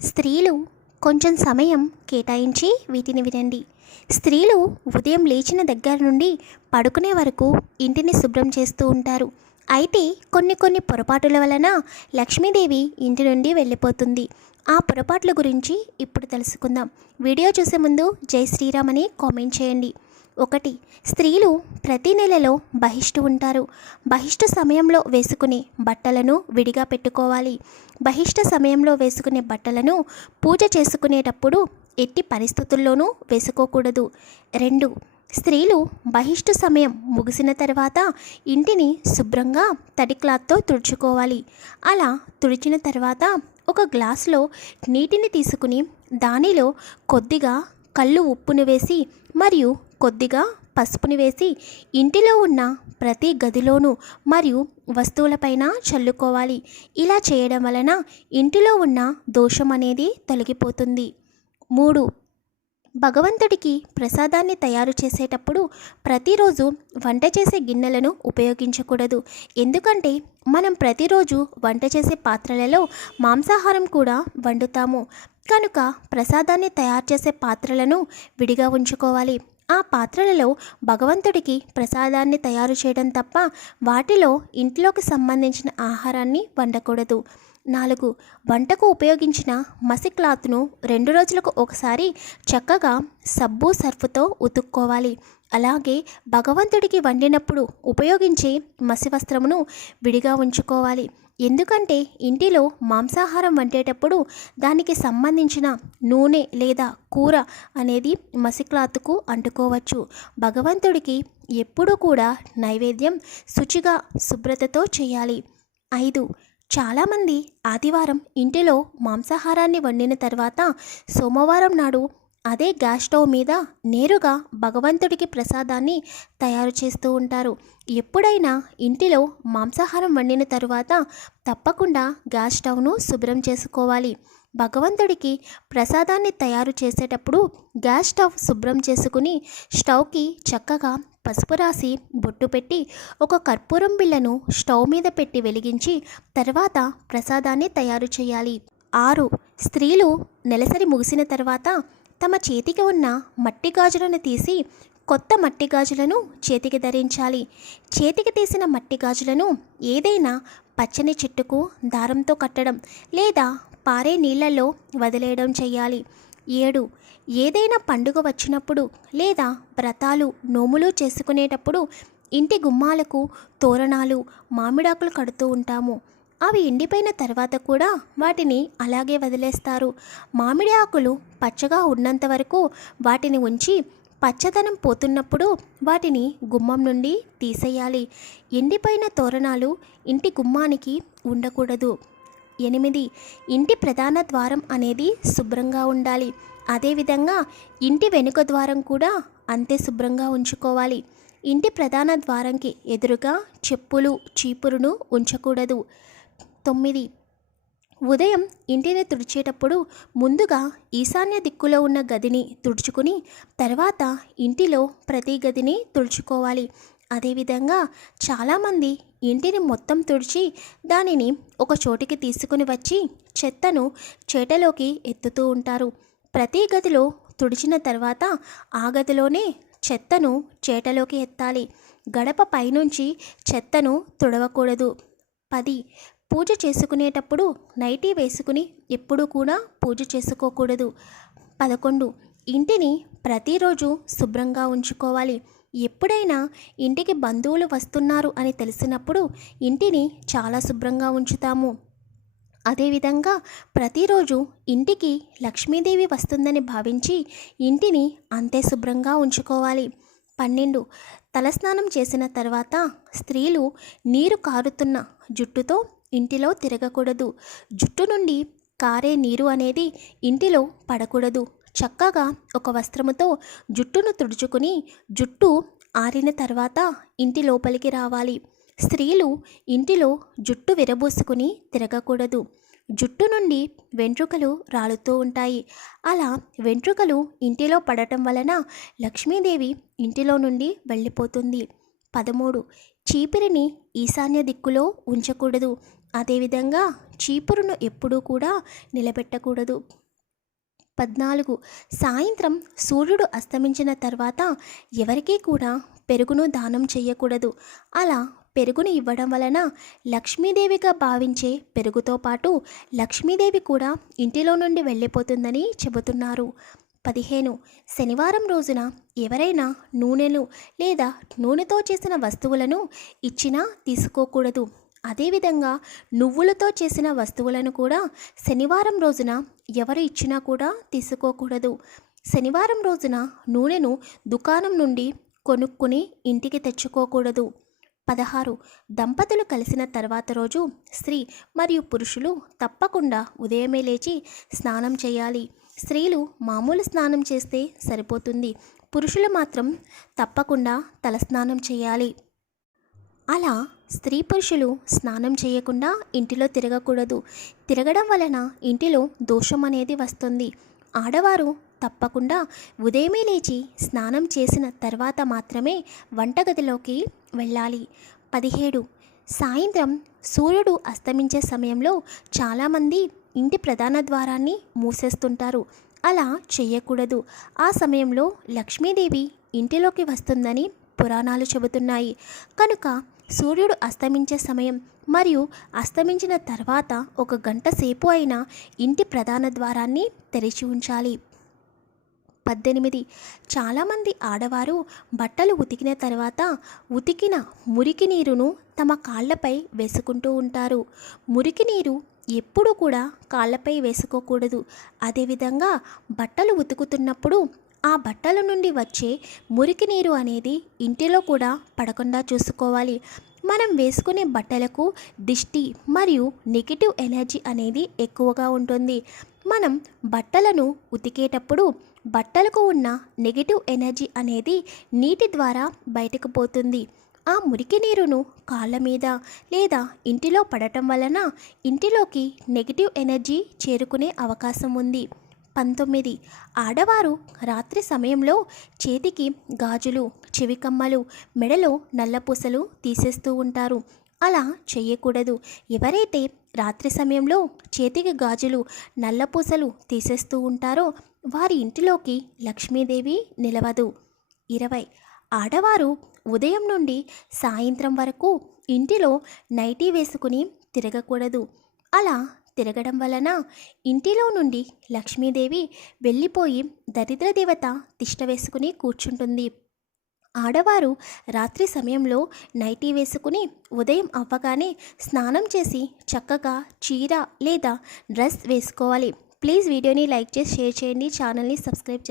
స్త్రీలు కొంచెం సమయం కేటాయించి వీటిని వినండి. స్త్రీలు ఉదయం లేచిన దగ్గర నుండి పడుకునే వరకు ఇంటిని శుభ్రం చేస్తూ ఉంటారు. అయితే కొన్ని కొన్ని పొరపాటుల వలన లక్ష్మీదేవి ఇంటి నుండి వెళ్ళిపోతుంది. ఆ పొరపాట్ల గురించి ఇప్పుడు తెలుసుకుందాం. వీడియో చూసే ముందు జై శ్రీరామ్ అని కామెంట్ చేయండి. ఒకటి. స్త్రీలు ప్రతి నెలలో బహిష్టు ఉంటారు. బహిష్టు సమయంలో వేసుకునే బట్టలను విడిగా పెట్టుకోవాలి. బహిష్ట సమయంలో వేసుకునే బట్టలను పూజ చేసుకునేటప్పుడు ఎట్టి పరిస్థితుల్లోనూ వేసుకోకూడదు. రెండు. స్త్రీలు బహిష్టు సమయం ముగిసిన తర్వాత ఇంటిని శుభ్రంగా తడి క్లాత్తో తుడుచుకోవాలి. అలా తుడిచిన తర్వాత ఒక గ్లాసులో నీటిని తీసుకుని దానిలో కొద్దిగా కళ్ళు ఉప్పును వేసి మరియు కొద్దిగా పసుపుని వేసి ఇంటిలో ఉన్న ప్రతి గదిలోనూ మరియు వస్తువులపైన చల్లుకోవాలి. ఇలా చేయడం వలన ఇంటిలో ఉన్న దోషం అనేది తొలగిపోతుంది. మూడు. భగవంతుడికి ప్రసాదాన్ని తయారు చేసేటప్పుడు ప్రతిరోజు వంట చేసే గిన్నెలను ఉపయోగించకూడదు. ఎందుకంటే మనం ప్రతిరోజు వంట చేసే పాత్రలలో మాంసాహారం కూడా వండుతాము. కనుక ప్రసాదాన్ని తయారు చేసే పాత్రలను విడిగా ఉంచుకోవాలి. ఆ పాత్రలలో భగవంతుడికి ప్రసాదాన్ని తయారు చేయడం తప్ప వాటిలో ఇంట్లోకి సంబంధించిన ఆహారాన్ని వండకూడదు. నాలుగు వంటకు ఉపయోగించిన మసి క్లాత్ను రెండు రోజులకు ఒకసారి చక్కగా సబ్బు సర్ఫుతో ఉతుక్కోవాలి. అలాగే భగవంతుడికి వండినప్పుడు ఉపయోగించే మసి వస్త్రమును విడిగా ఉంచుకోవాలి. ఎందుకంటే ఇంటిలో మాంసాహారం వండేటప్పుడు దానికి సంబంధించిన నూనె లేదా కూర అనేది మసిక్లాత్కు అంటుకోవచ్చు. భగవంతుడికి ఎప్పుడూ కూడా నైవేద్యం శుచిగా శుభ్రతతో చేయాలి. ఐదు. చాలామంది ఆదివారం ఇంటిలో మాంసాహారాన్ని వండిన తర్వాత సోమవారం నాడు అదే గ్యాస్ స్టవ్ మీద నేరుగా భగవంతుడికి ప్రసాదాన్ని తయారు చేస్తూ ఉంటారు. ఎప్పుడైనా ఇంటిలో మాంసాహారం వండిన తరువాత తప్పకుండా గ్యాస్ స్టవ్ను శుభ్రం చేసుకోవాలి. భగవంతుడికి ప్రసాదాన్ని తయారు చేసేటప్పుడు గ్యాస్ స్టవ్ శుభ్రం చేసుకుని స్టవ్కి చక్కగా పసుపు రాసి బొట్టు పెట్టి ఒక కర్పూరం బిళ్ళను స్టవ్ మీద పెట్టి వెలిగించి తర్వాత ప్రసాదాన్ని తయారు చేయాలి. ఆరు. స్త్రీలు నెలసరి ముగిసిన తర్వాత తమ చేతికి ఉన్న మట్టి గాజులను తీసి కొత్త మట్టి గాజులను చేతికి ధరించాలి. చేతికి తీసిన మట్టి గాజులను ఏదైనా పచ్చని చెట్టుకు దారంతో కట్టడం లేదా పారే నీళ్ళలో వదిలేయడం చేయాలి. ఏడు ఏదైనా పండుగ వచ్చినప్పుడు లేదా వ్రతాలు నోములు చేసుకునేటప్పుడు ఇంటి గుమ్మాలకు తోరణాలు మామిడాకులు కడుతూ ఉంటాము. అవి ఎండిపోయిన తర్వాత కూడా వాటిని అలాగే వదిలేస్తారు. మామిడి ఆకులు పచ్చగా ఉన్నంత వరకు వాటిని ఉంచి పచ్చదనం పోతున్నప్పుడు వాటిని గుమ్మం నుండి తీసేయాలి. ఎండిపోయిన తోరణాలు ఇంటి గుమ్మానికి ఉండకూడదు. ఎనిమిది. ఇంటి ప్రధాన ద్వారం అనేది శుభ్రంగా ఉండాలి. అదేవిధంగా ఇంటి వెనుక ద్వారం కూడా అంతే శుభ్రంగా ఉంచుకోవాలి. ఇంటి ప్రధాన ద్వారంకి ఎదురుగా చెప్పులు చీపురును ఉంచకూడదు. తొమ్మిది. ఉదయం ఇంటిని తుడిచేటప్పుడు ముందుగా ఈశాన్య దిక్కులో ఉన్న గదిని తుడుచుకుని తర్వాత ఇంటిలో ప్రతి గదిని తుడుచుకోవాలి. అదేవిధంగా చాలామంది ఇంటిని మొత్తం తుడిచి దానిని ఒక చోటికి తీసుకుని వచ్చి చెత్తను చేటలోకి ఎత్తుతూ ఉంటారు. ప్రతి గదిలో తుడిచిన తర్వాత ఆ గదిలోనే చెత్తను చేటలోకి ఎత్తాలి. గడప పైనుంచి చెత్తను తుడవకూడదు. పది. పూజ చేసుకునేటప్పుడు నైటీ వేసుకుని ఎప్పుడూ కూడా పూజ చేసుకోకూడదు. పదకొండు. ఇంటిని ప్రతిరోజు శుభ్రంగా ఉంచుకోవాలి. ఎప్పుడైనా ఇంటికి బంధువులు వస్తున్నారు అని తెలిసినప్పుడు ఇంటిని చాలా శుభ్రంగా ఉంచుతాము. అదేవిధంగా ప్రతిరోజు ఇంటికి లక్ష్మీదేవి వస్తుందని భావించి ఇంటిని అంతే శుభ్రంగా ఉంచుకోవాలి. పన్నెండు. తలస్నానం చేసిన తర్వాత స్త్రీలు నీరు కారుతున్న జుట్టుతో ఇంటిలో తిరగకూడదు. జుట్టు నుండి కారే నీరు అనేది ఇంటిలో పడకూడదు. చక్కగా ఒక వస్త్రముతో జుట్టును తుడుచుకుని జుట్టు ఆరిన తర్వాత ఇంటి లోపలికి రావాలి. స్త్రీలు ఇంటిలో జుట్టు విరబూసుకుని తిరగకూడదు. జుట్టు నుండి వెంట్రుకలు రాలుతూ ఉంటాయి. అలా వెంట్రుకలు ఇంటిలో పడటం వలన లక్ష్మీదేవి ఇంటిలో నుండి వెళ్ళిపోతుంది. పదమూడు. చీపిరిని ఈశాన్య దిక్కులో ఉంచకూడదు. అదేవిధంగా చీపురును ఎప్పుడూ కూడా నిలబెట్టకూడదు. పద్నాలుగు. సాయంత్రం సూర్యుడు అస్తమించిన తర్వాత ఎవరికీ కూడా పెరుగును దానం చేయకూడదు. అలా పెరుగును ఇవ్వడం వలన లక్ష్మీదేవిగా భావించే పెరుగుతో పాటు లక్ష్మీదేవి కూడా ఇంటిలో నుండి వెళ్ళిపోతుందని చెబుతున్నారు. పదిహేను. శనివారం రోజున ఎవరైనా నూనెలు లేదా నూనెతో చేసిన వస్తువులను ఇచ్చినా తీసుకోకూడదు. అదేవిధంగా నువ్వులతో చేసిన వస్తువులను కూడా శనివారం రోజున ఎవరు ఇచ్చినా కూడా తీసుకోకూడదు. శనివారం రోజున నూనెను దుకాణం నుండి కొనుక్కుని ఇంటికి తెచ్చుకోకూడదు. పదహారు. దంపతులు కలిసిన తర్వాత రోజు స్త్రీ మరియు పురుషులు తప్పకుండా ఉదయమే లేచి స్నానం చేయాలి. స్త్రీలు మామూలు స్నానం చేస్తే సరిపోతుంది. పురుషులు మాత్రం తప్పకుండా తలస్నానం చేయాలి. అలా స్త్రీ పురుషులు స్నానం చేయకుండా ఇంటిలో తిరగకూడదు. తిరగడం వలన ఇంటిలో దోషం అనేది వస్తుంది. ఆడవారు తప్పకుండా ఉదయమే లేచి స్నానం చేసిన తర్వాత మాత్రమే వంటగదిలోకి వెళ్ళాలి. పదిహేడు. సాయంత్రం సూర్యుడు అస్తమించే సమయంలో చాలామంది ఇంటి ప్రధాన ద్వారాన్ని మూసేస్తుంటారు. అలా చేయకూడదు. ఆ సమయంలో లక్ష్మీదేవి ఇంటిలోకి వస్తుందని పురాణాలు చెబుతున్నాయి. కనుక సూర్యుడు అస్తమించే సమయం మరియు అస్తమించిన తర్వాత ఒక గంట సేపు అయినా ఇంటి ప్రధాన ద్వారాన్ని తెరిచి ఉంచాలి. పద్దెనిమిది. చాలామంది ఆడవారు బట్టలు ఉతికిన తర్వాత ఉతికిన మురికి నీరును తమ కాళ్ళపై వేసుకుంటూ ఉంటారు. మురికి నీరు ఎప్పుడూ కూడా కాళ్ళపై వేసుకోకూడదు. అదేవిధంగా బట్టలు ఉతుకుతున్నప్పుడు ఆ బట్టల నుండి వచ్చే మురికి నీరు అనేది ఇంటిలో కూడా పడకుండా చూసుకోవాలి. మనం వేసుకునే బట్టలకు దిష్టి మరియు నెగిటివ్ ఎనర్జీ అనేది ఎక్కువగా ఉంటుంది. మనం బట్టలను ఉతికేటప్పుడు బట్టలకు ఉన్న నెగిటివ్ ఎనర్జీ అనేది నీటి ద్వారా బయటకు పోతుంది. ఆ మురికి నీరును కాళ్ళ మీద లేదా ఇంటిలో పడటం వలన ఇంటిలోకి నెగిటివ్ ఎనర్జీ చేరుకునే అవకాశం ఉంది. పంతొమ్మిది. ఆడవారు రాత్రి సమయంలో చేతికి గాజులు చెవికమ్మలు మెడలో నల్లపూసలు తీసేస్తూ ఉంటారు. అలా చేయకూడదు ఎవరైతే రాత్రి సమయంలో చేతికి గాజులు నల్లపూసలు తీసేస్తూ ఉంటారో వారి ఇంటిలోకి లక్ష్మీదేవి నిలవదు. ఇరవై. ఆడవారు ఉదయం నుండి సాయంత్రం వరకు ఇంటిలో నైటీ వేసుకుని తిరగకూడదు. అలా తిరగడం వలన ఇంటిలో నుండి లక్ష్మీదేవి వెళ్ళిపోయి దరిద్ర దేవత తిష్ట వేసుకుని కూర్చుంటుంది. ఆడవారు రాత్రి సమయంలో నైటీ వేసుకుని ఉదయం అవ్వగానే స్నానం చేసి చక్కగా చీర లేదా డ్రెస్ వేసుకోవాలి. ప్లీజ్ వీడియోని లైక్ చేసి షేర్ చేయండి. ఛానల్ని సబ్స్క్రైబ్